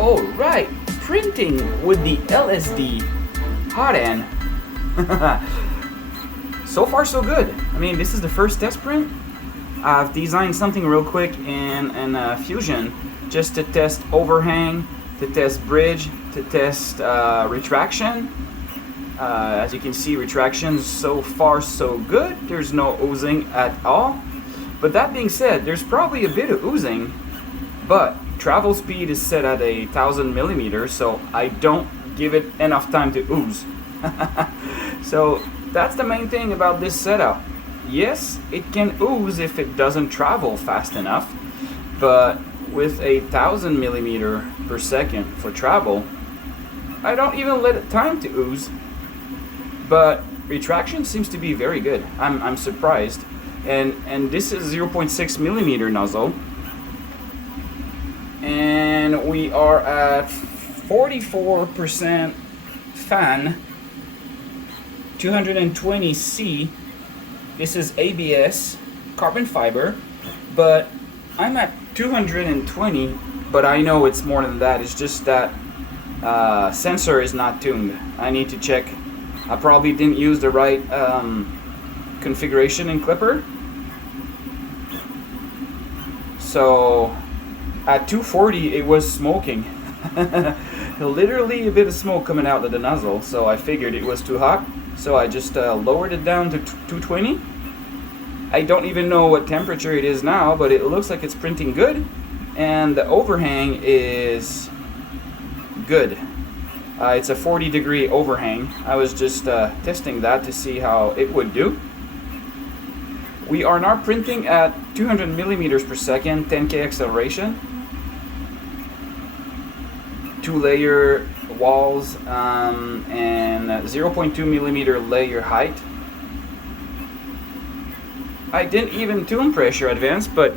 All right, printing with the LSD Hot End. So far so good. I mean, this is the first test print. I've designed something real quick in Fusion just to test overhang, to test bridge, to test retraction. As you can see, retraction so far so good. There's no oozing at all. But that being said, there's probably a bit of oozing, but travel speed is set at 1,000 millimeters, so I don't give it enough time to ooze. So that's the main thing about this setup. Yes, it can ooze if it doesn't travel fast enough, but with 1,000 millimeter per second for travel, I don't even let it time to ooze. But retraction seems to be very good. I'm surprised. And this is 0.6 millimeter nozzle. And we are at 44% fan, 220 C. This is ABS, carbon fiber, but I'm at 220, but I know it's more than that. It's just that sensor is not tuned. I need to check. I probably didn't use the right configuration in Clipper. So at 240 it was smoking. Literally a bit of smoke coming out of the nozzle, so I figured it was too hot. So I just lowered it down to 220. I don't even know what temperature it is now, but it looks like it's printing good. And the overhang is good. It's a 40-degree overhang. I was just testing that to see how it would do. We are now printing at 200 millimeters per second, 10K acceleration. 2-layer walls and 0.2 millimeter layer height. I didn't even tune pressure advance, but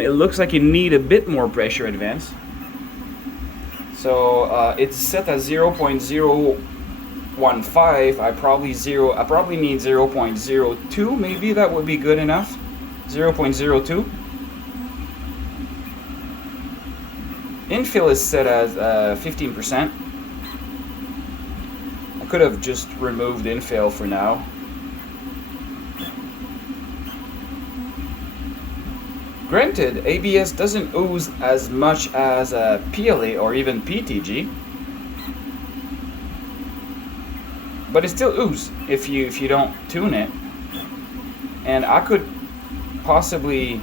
it looks like you need a bit more pressure advance. So it's set at 0.015. I probably need 0.02. Maybe that would be good enough. 0.02. Infill is set as 15%. I could have just removed infill for now. Granted, ABS doesn't ooze as much as PLA or even PTG, but it still ooze if you don't tune it. And I could possibly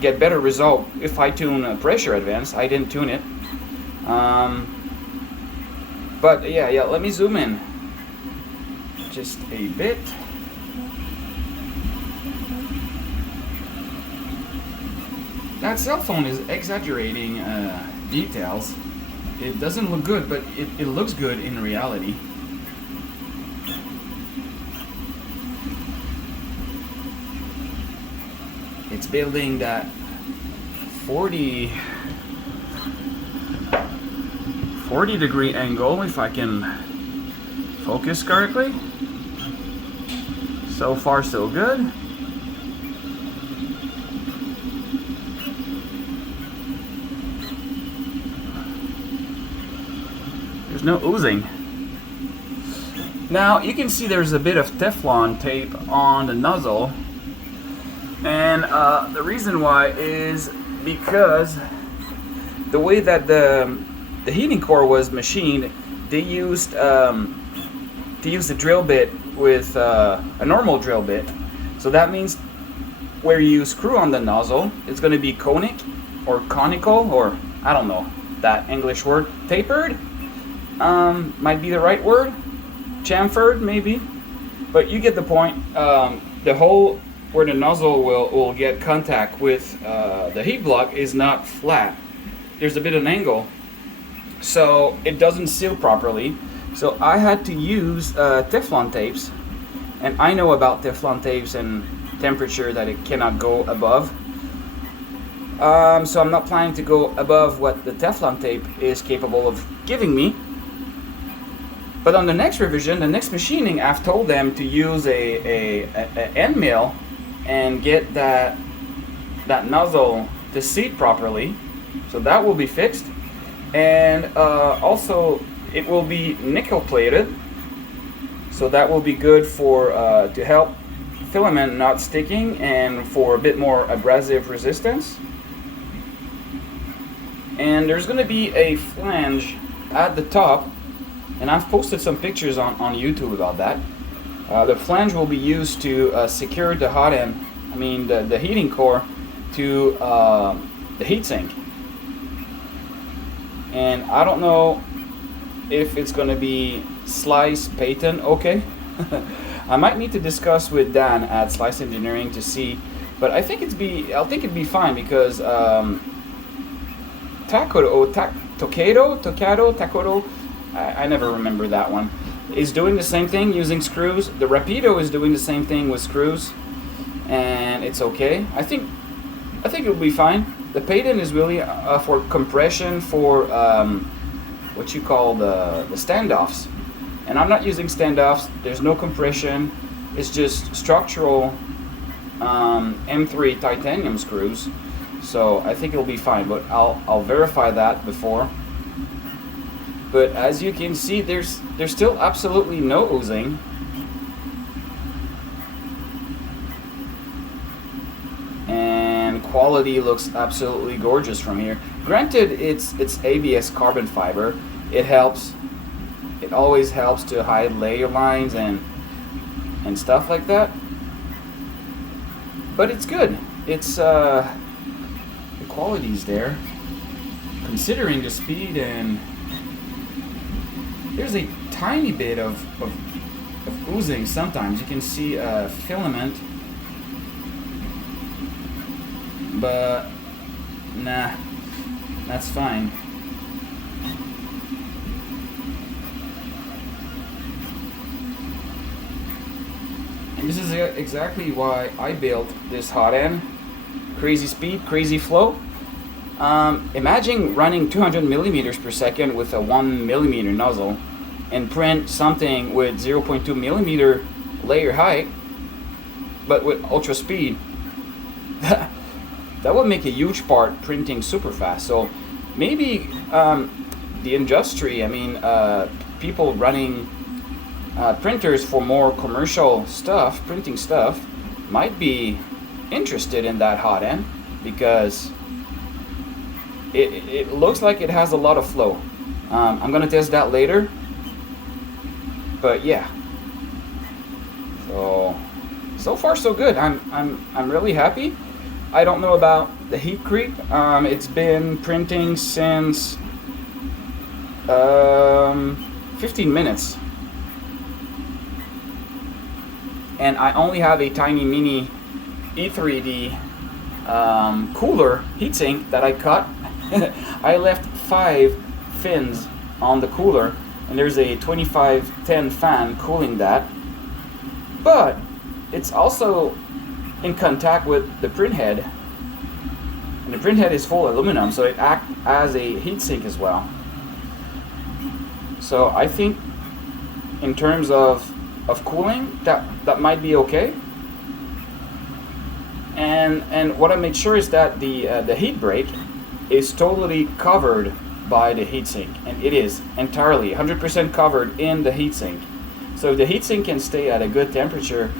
get better result if I tune pressure advance. I didn't tune it. But yeah, let me zoom in just a bit. That cell phone is exaggerating details. It doesn't look good, but it looks good in reality. It's building that 40 degree angle, if I can focus correctly. So far so good. There's no oozing. Now you can see there's a bit of Teflon tape on the nozzle, and the reason why is because the way that the heating core was machined, they used a drill bit with a normal drill bit. So that means where you screw on the nozzle, it's going to be conic or conical, or I don't know that English word. Tapered might be the right word. Chamfered maybe, but you get the point. The hole where the nozzle will get contact with the heat block is not flat. There's a bit of an angle, so it doesn't seal properly. So I had to use Teflon tapes, and I know about Teflon tapes and temperature that it cannot go above. So I'm not planning to go above what the Teflon tape is capable of giving me. But on the next revision, the next machining, I've told them to use a end mill and get that nozzle to seat properly, so that will be fixed. And also it will be nickel plated, so that will be good for to help filament not sticking and for a bit more abrasive resistance. And there's going to be a flange at the top, and I've posted some pictures on YouTube about that. The flange will be used to secure the hot end, the heating core, to the heatsink. And I don't know if it's going to be Slice Patent okay. I might need to discuss with Dan at Slice Engineering to see, but I think it'd be fine because Takodo, I never remember that one, is doing the same thing using screws. The Rapido is doing the same thing with screws, and it's okay. I think it'll be fine. The patent is really for compression for what you call the standoffs, and I'm not using standoffs. There's no compression. It's just structural M3 titanium screws. So I think it'll be fine, but I'll verify that before. But as you can see, there's still absolutely no oozing. And quality looks absolutely gorgeous from here. Granted, it's ABS carbon fiber. It helps. It always helps to hide layer lines and stuff like that. But it's good. It's the quality's there, considering the speed, and there's a tiny bit of oozing sometimes. You can see filament, but nah, that's fine. And this is exactly why I built this hot end. Crazy speed, crazy flow. Imagine running 200 millimeters per second with a 1 millimeter nozzle and print something with 0.2 millimeter layer height, but with ultra speed. That would make a huge part printing super fast. So maybe the industry, people running printers for more commercial stuff, printing stuff, might be interested in that hot end, because it looks like it has a lot of flow. I'm gonna test that later, but yeah. So far so good. I'm really happy. I don't know about the heat creep. It's been printing since 15 minutes, and I only have a tiny mini E3D cooler heatsink that I cut. I left 5 fins on the cooler, and there's a 2510 fan cooling that, but it's also in contact with the printhead, and the printhead is full aluminum, so it acts as a heatsink as well. So I think in terms of cooling, that might be okay. And what I made sure is that the heat break is totally covered by the heatsink, and it is entirely 100% covered in the heatsink. So if the heatsink can stay at a good temperature,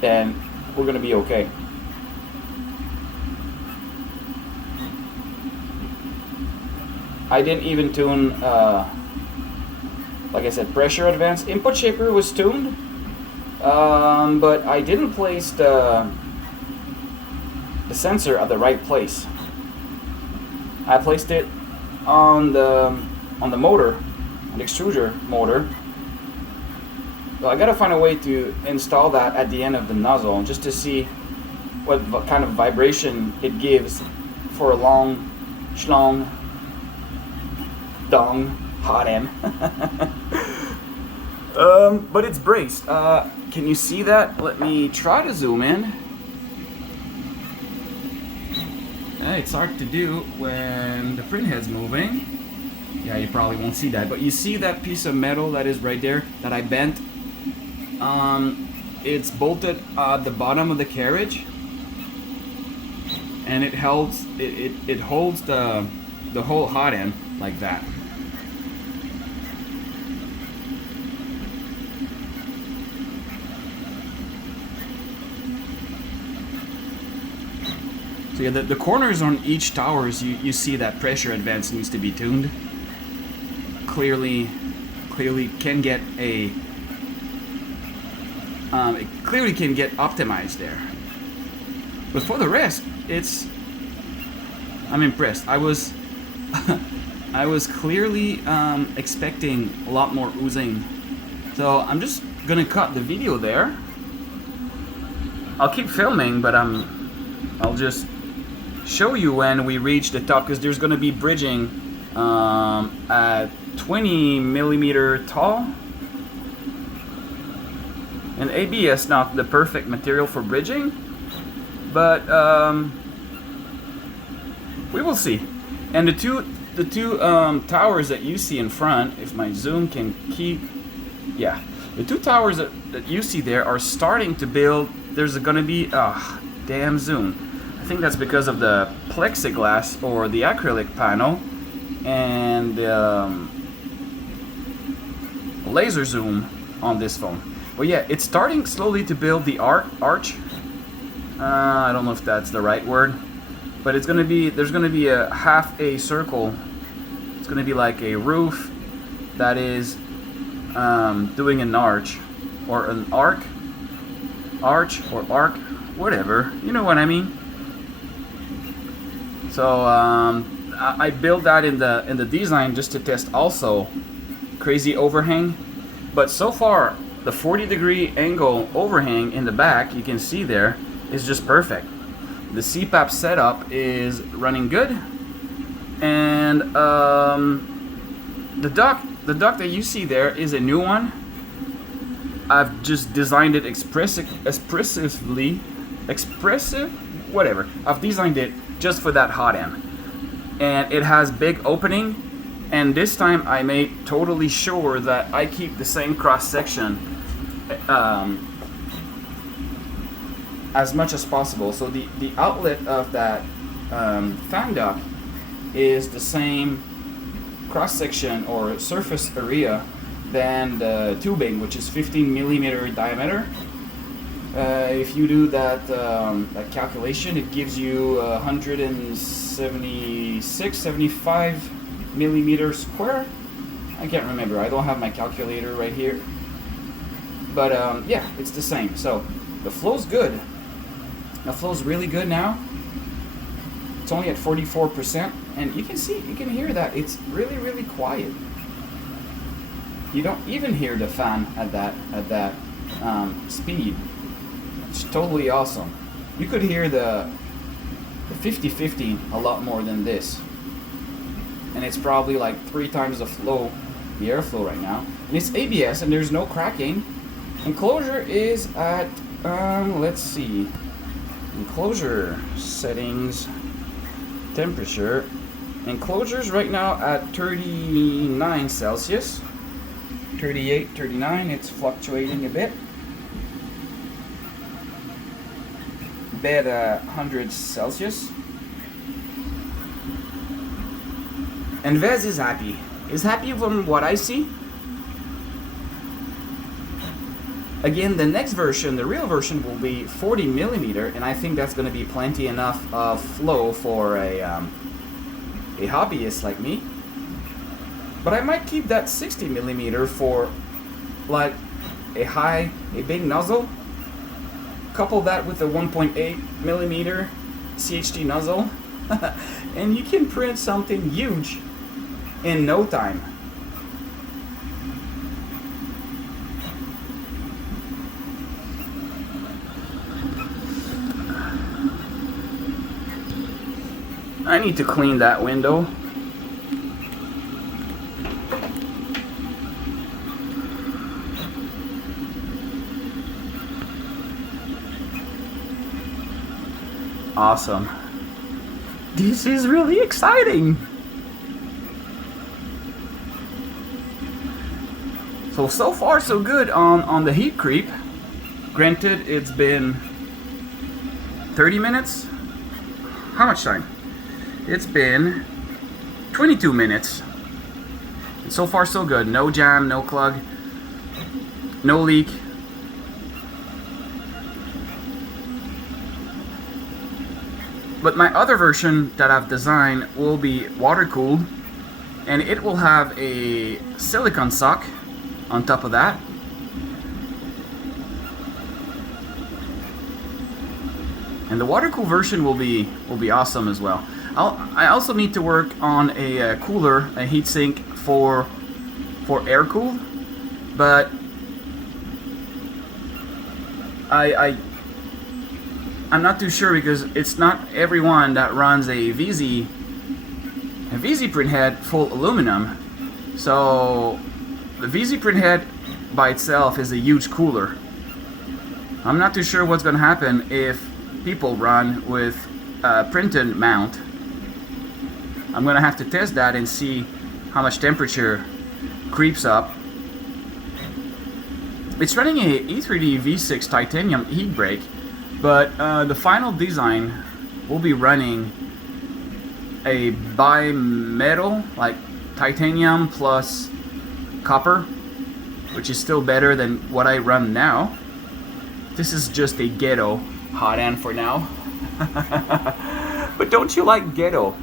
then we're gonna be okay. I didn't even tune, like I said, pressure advance. Input shaper was tuned, but I didn't place the sensor at the right place. I placed it on the motor, an extruder motor. So I gotta find a way to install that at the end of the nozzle, just to see what kind of vibration it gives for a long, schlong, dong hot end. But it's braced. Can you see that? Let me try to zoom in. It's hard to do when the printhead's moving. Yeah, you probably won't see that, but you see that piece of metal that is right there that I bent? It's bolted at the bottom of the carriage. and it holds it holds the whole hot end like that. So yeah, the corners on each towers, you see that pressure advance needs to be tuned. Clearly can get a it clearly can get optimized there. But for the rest, I'm impressed. I was I was clearly expecting a lot more oozing. So I'm just gonna cut the video there. I'll keep filming, but I'll just show you when we reach the top, because there's gonna be bridging at 20 millimeter tall. And ABS not the perfect material for bridging, but we will see. And the two towers that you see in front, if my zoom can keep, yeah, the two towers that you see there are starting to build. There's gonna be damn zoom. I think that's because of the plexiglass or the acrylic panel and laser zoom on this phone. But yeah, it's starting slowly to build the arch. I don't know if that's the right word, but it's gonna be, there's gonna be a half a circle. It's gonna be like a roof that is doing an arch or an arch or arc, whatever. You know what I mean? So I built that in the design just to test also crazy overhang. But so far, the 40-degree angle overhang in the back, you can see there, is just perfect. The CPAP setup is running good, and the duct that you see there is a new one. I've just designed it expressive, whatever. I've designed it just for that hot end, and it has big opening. And this time I made totally sure that I keep the same cross section as much as possible. So the outlet of that fan duct is the same cross section or surface area than the tubing, which is 15 millimeter diameter. If you do that calculation, it gives you 175 millimeters square. I can't remember. I don't have my calculator right here. But yeah, it's the same. So the flow's good. The flow's really good now. It's only at 44%, and you can hear that it's really, really quiet. You don't even hear the fan at that speed. It's totally awesome. You could hear the 50-50 a lot more than this. And it's probably like 3 times the flow, the airflow right now. And it's ABS and there's no cracking. Enclosure is at, let's see. Enclosure settings, temperature. Enclosure's right now at 39 Celsius. 38, 39, it's fluctuating a bit. Bed at 100 Celsius. And Vez is happy. Is happy from what I see. Again, the next version, the real version, will be 40 millimeter, and I think that's going to be plenty enough of flow for a hobbyist like me. But I might keep that 60 millimeter for like a big nozzle. Couple that with a 1.8 millimeter CHT nozzle, and you can print something huge in no time. I need to clean that window. Awesome. This is really exciting. So far so good on the heat creep. Granted, it's been 30 minutes. how much time? It's been 22 minutes. And so far so good. No jam, no clog, no leak. But my other version that I've designed will be water cooled, and it will have a silicone sock on top of that. And the water cooled version will be awesome as well. I also need to work on a cooler, a heatsink for air cooled, but I'm not too sure because it's not everyone that runs a VZ printhead full aluminum. So the VZ printhead by itself is a huge cooler. I'm not too sure what's going to happen if people run with a printed mount. I'm going to have to test that and see how much temperature creeps up. It's running a E3D V6 titanium heat break, but the final design will be running a bimetal, like titanium plus copper, which is still better than what I run now. This is just a ghetto hot end for now. But don't you like ghetto?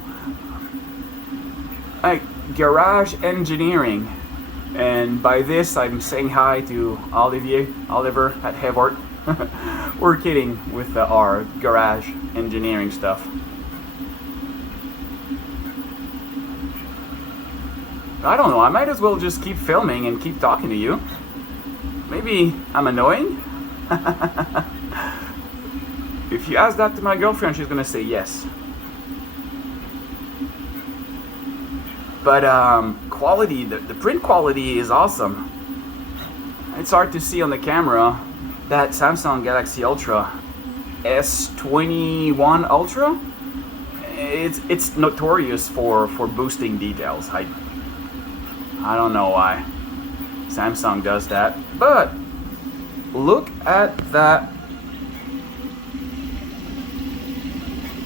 Like garage engineering. And by this I'm saying hi to Oliver at Hevort. We're kidding with our garage engineering stuff. I don't know, I might as well just keep filming and keep talking to you. Maybe I'm annoying? If you ask that to my girlfriend, she's gonna say yes. But quality, the print quality is awesome. It's hard to see on the camera that Samsung Galaxy Ultra S21 Ultra. It's notorious for boosting details. I don't know why Samsung does that, but look at that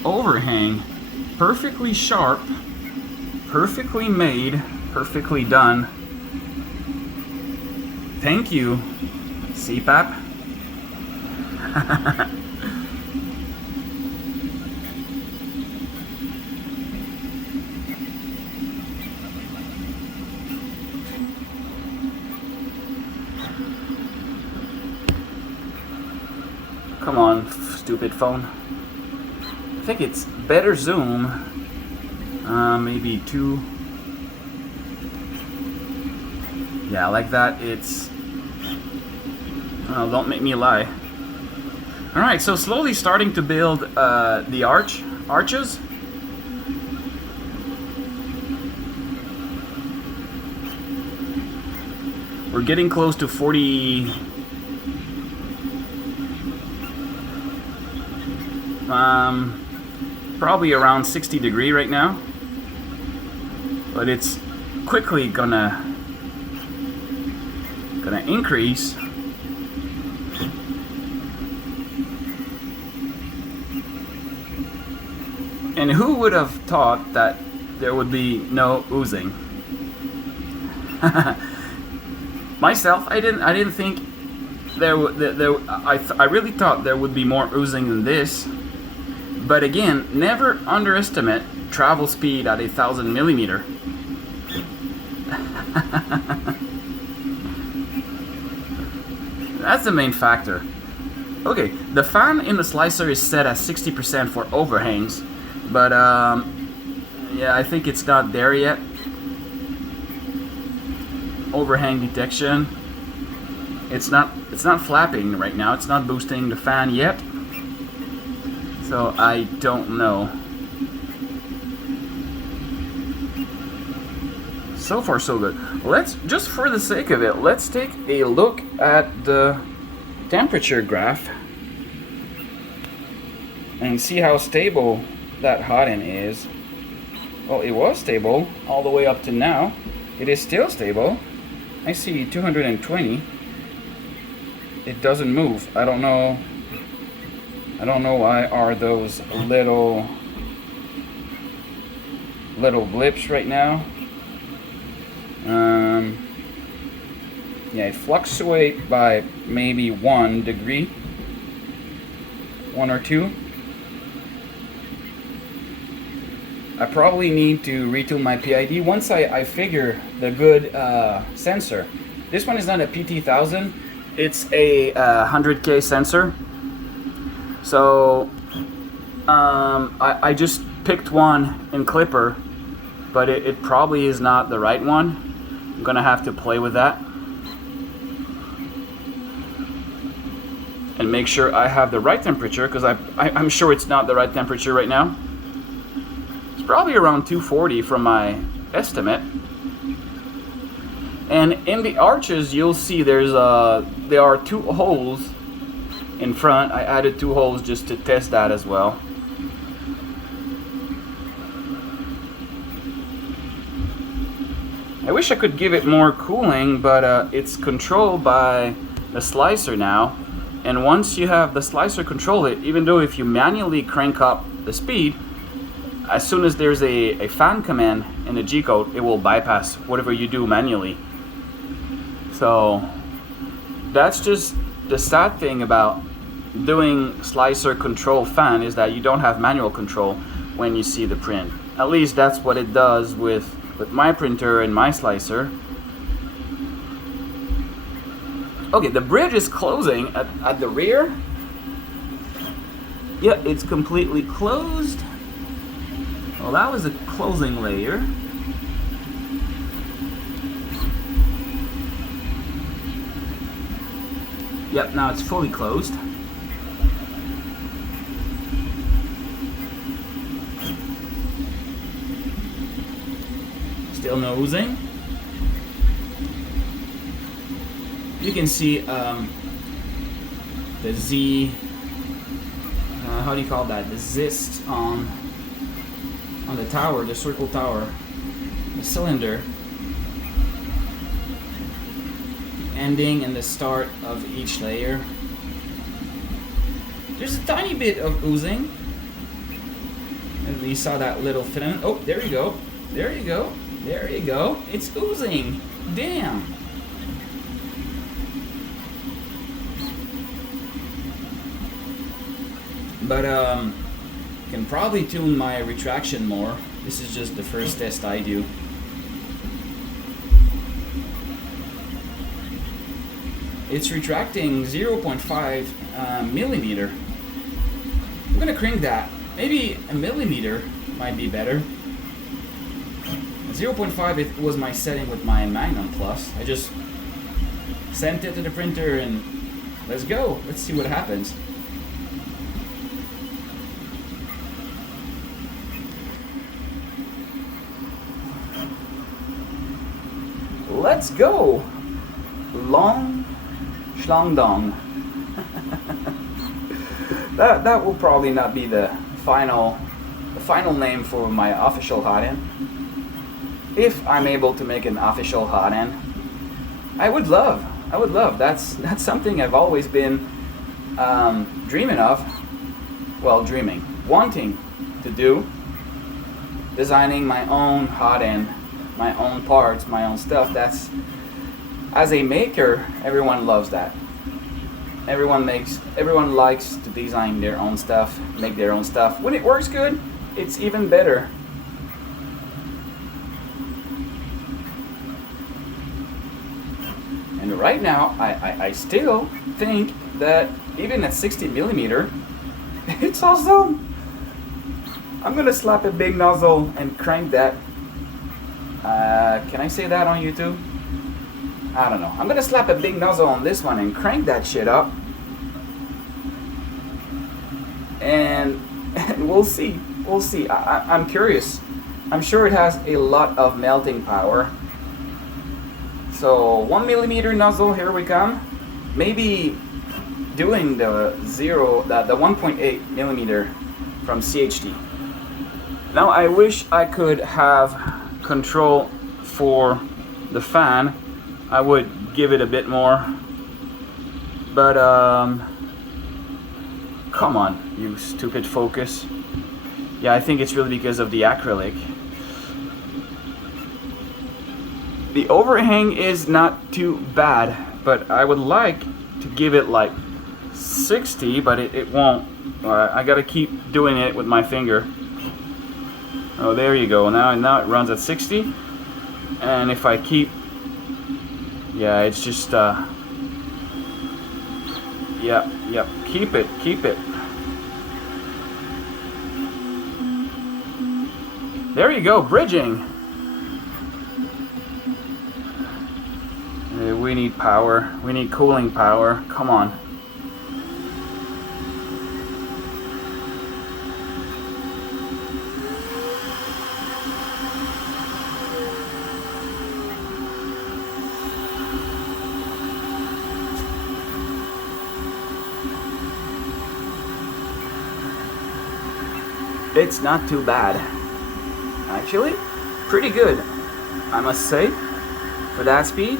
overhang. Perfectly sharp, perfectly made, perfectly done. Thank you, CPAP. Come on, stupid phone. I think it's better zoom. Maybe 2. Yeah, like that. It's. Oh, don't make me lie. All right, so slowly starting to build the arches. We're getting close to 40. Probably around 60 degree right now, but it's quickly gonna increase. And who would have thought that there would be no oozing? Myself, I didn't think I really thought there would be more oozing than this. But again, never underestimate travel speed at 1,000 millimeter. That's the main factor. Okay, the fan in the slicer is set at 60% for overhangs, but yeah, I think it's not there yet. Overhang detection. It's not flapping right now. It's not boosting the fan yet. So I don't know. So far so good. Let's, just for the sake of it, let's take a look at the temperature graph and see how stable that hot end is. Well, it was stable all the way up to now. It is still stable. I see 220. It doesn't move. I don't know why are those little little blips right now. Yeah, it fluctuates by maybe 1 degree, 1 or 2. I probably need to retool my PID once I figure the good sensor. This one is not a PT1000, it's a 100K sensor. So I just picked one in Clipper, but it probably is not the right one. I'm gonna have to play with that and make sure I have the right temperature, because I'm sure it's not the right temperature right now. It's probably around 240 from my estimate. And in the arches, you'll see there are 2 holes in front. I added 2 holes just to test that as well. I wish I could give it more cooling, but it's controlled by the slicer now. And once you have the slicer control it, even though if you manually crank up the speed, as soon as there's a fan command in the G-code, it will bypass whatever you do manually. So that's just the sad thing about doing slicer control fan, is that you don't have manual control when you see the print. At least that's what it does with my printer and my slicer. Okay, the bridge is closing at the rear. Yeah, it's completely closed. Well, that was a closing layer. Yep, now it's fully closed. Still no oozing. You can see the Z, how do you call that? The zist on the tower, the circle tower, the cylinder, ending and the start of each layer. There's a tiny bit of oozing. And you saw that little filament. Oh, there you go. There you go. There you go. It's oozing. Damn. But can probably tune my retraction more. This is just the first test I do. It's retracting 0.5 millimeter. I'm gonna crank that. Maybe a millimeter might be better. 0.5 it was my setting with my Magnum Plus. I just sent it to the printer and let's go. Let's see what happens. Let's go. Long Schlong Dong. That will probably not be the final name for my official hot end. If I'm able to make an official hot end, I would love. That's something I've always been dreaming of. Well, wanting to do. Designing my own hot end, my own parts, my own stuff. That's, as a maker, everyone loves that. Everyone likes to design their own stuff, make their own stuff. When it works good, it's even better. And right now, I still think that even at 60 millimeter, it's awesome. I'm gonna slap a big nozzle and crank that. Can I say that on YouTube? I don't know. I'm gonna slap a big nozzle on this one and crank that shit up. And we'll see. We'll see. I'm curious. I'm sure it has a lot of melting power. So 1 millimeter nozzle, here we come. Maybe doing the 1.8 millimeter from CHT. Now I wish I could have control for the fan. I would give it a bit more, but come on, you stupid focus. Yeah, I think it's really because of the acrylic. The overhang is not too bad, but I would like to give it like 60, but it won't. I gotta keep doing it with my finger. Oh, there you go. Now it runs at 60, and if I keep, yeah, it's just yep, keep it. There you go, bridging. We need power. We need cooling power. Come on. It's not too bad. Actually, pretty good, I must say, for that speed.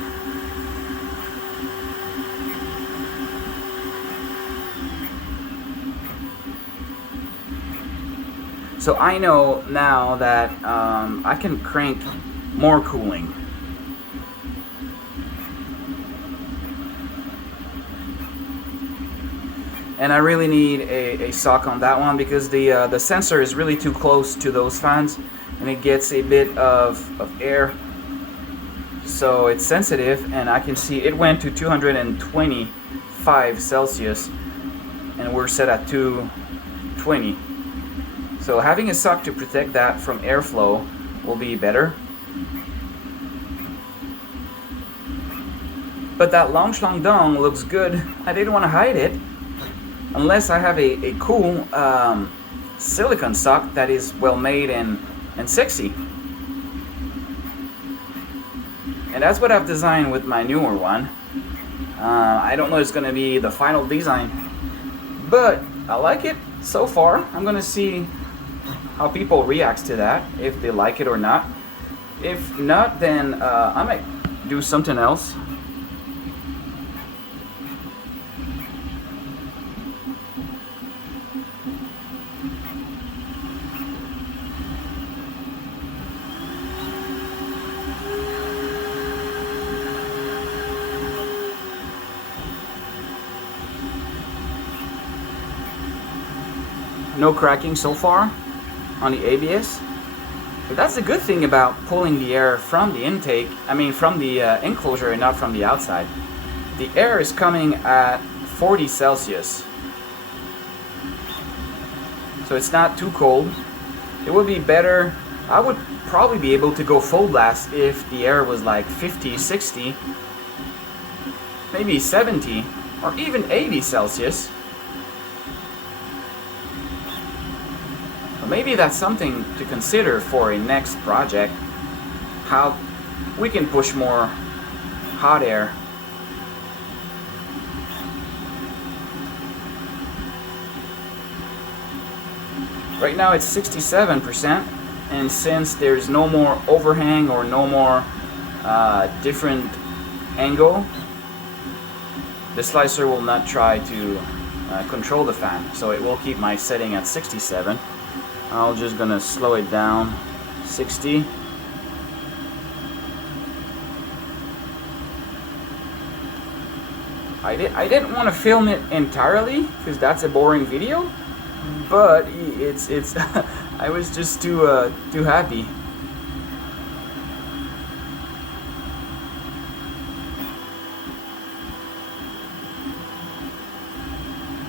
So I know now that I can crank more cooling. And I really need a sock on that one because the sensor is really too close to those fans and it gets a bit of air. So it's sensitive, and I can see it went to 225 Celsius and we're set at 220. So having a sock to protect that from airflow will be better. But that Long Schlong Dong looks good. I didn't want to hide it. Unless I have a cool silicone sock that is well made and sexy. And that's what I've designed with my newer one. I don't know if it's going to be the final design, but I like it so far. I'm going to see how people react to that, if they like it or not. If not, then I might do something else. No cracking so far on the ABS. But that's the good thing about pulling the air from the intake, from the enclosure and not from the outside. The air is coming at 40 Celsius. So it's not too cold. It would be better, I would probably be able to go full blast if the air was like 50, 60, maybe 70, or even 80 Celsius. Maybe that's something to consider for a next project, how we can push more hot air. Right now it's 67%, and since there's no more overhang or no more different angle, the slicer will not try to control the fan, so it will keep my setting at 67. I'm just gonna slow it down, 60. I didn't want to film it entirely because that's a boring video, but it's I was just too happy.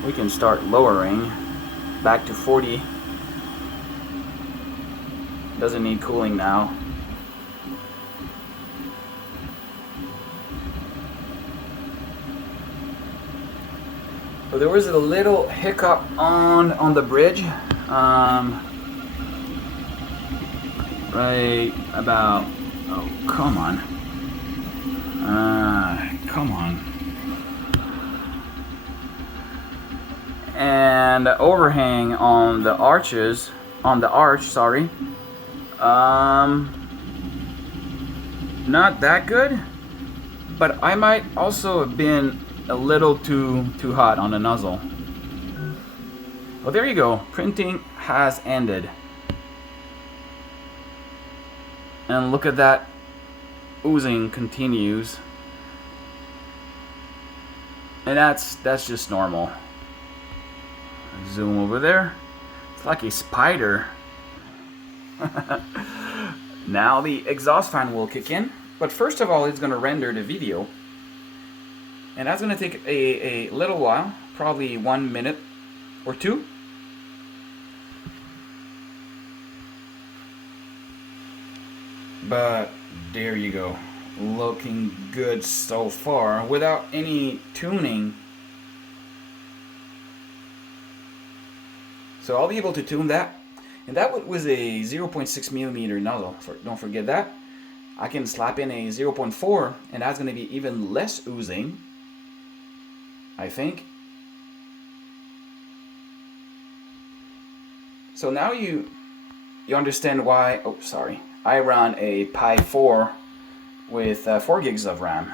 We can start lowering back to 40. Doesn't need cooling now. So there was a little hiccup on the bridge. Right about, oh, come on. Come on. And the overhang on the arches, on the arch, sorry. Not that good, but I might also have been a little too hot on the nozzle. Well, there you go. Printing has ended. And look at that oozing continues, and that's just normal. Zoom over there. It's like a spider. Now the exhaust fan will kick in, but first of all it's going to render the video, and that's going to take a little while, probably 1 minute or two. But there you go, looking good so far without any tuning. So I'll be able to tune that. And that was a 0.6 millimeter nozzle, don't forget that. I can slap in a 0.4 and that's going to be even less oozing, I think. So now you understand why, oh sorry, I run a Pi 4 with 4 gigs of RAM.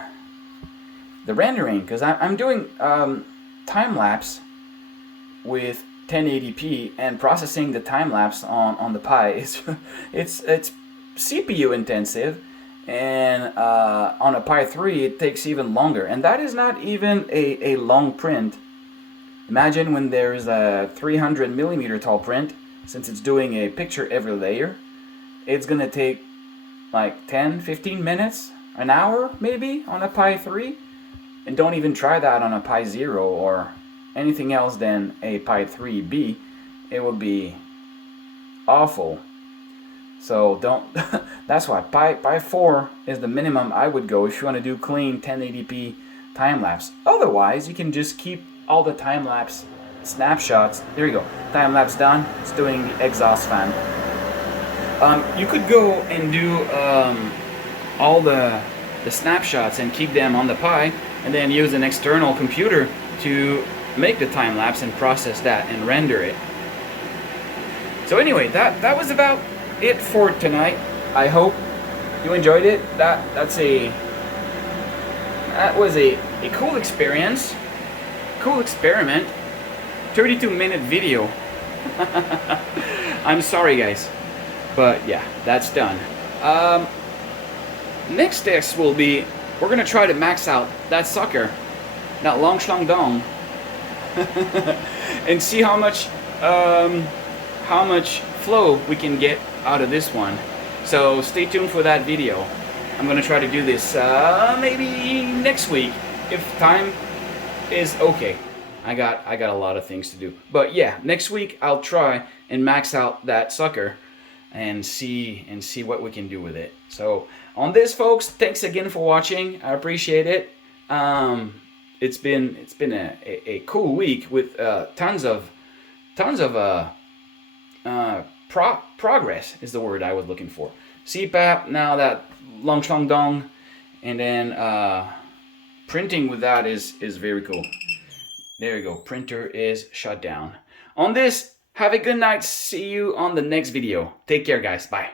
The rendering, because I'm doing time-lapse with 1080p, and processing the time-lapse on the Pi it's CPU intensive, and on a Pi 3 it takes even longer, and that is not even a long print. Imagine when there's a 300 millimeter tall print, since it's doing a picture every layer, it's gonna take like 10-15 minutes, an hour maybe on a Pi 3, and don't even try that on a Pi 0 or anything else than a Pi 3B. It would be awful. So don't that's why Pi 4 is the minimum I would go if you want to do clean 1080p time-lapse. Otherwise you can just keep all the time-lapse snapshots. There you go, time-lapse done. It's doing the exhaust fan. You could go and do all the snapshots and keep them on the Pi, and then use an external computer to make the time lapse and process that and render it. So anyway, that was about it for tonight. I hope you enjoyed it. That was a cool experience, cool experiment. 32-minute video. I'm sorry guys, but yeah, that's done. Next test will be, we're gonna try to max out that sucker, that long schlong dong, and see how much flow we can get out of this one. So stay tuned for that video. I'm gonna try to do this maybe next week if time is okay. I got a lot of things to do, but yeah, next week I'll try and max out that sucker and see what we can do with it. So on this, folks, thanks again for watching. I appreciate it. It's been a cool week with tons of progress is the word I was looking for. CPAP, now that long schlong dong, and then printing with that is very cool. There you go, printer is shut down. On this, have a good night. See you on the next video. Take care, guys. Bye.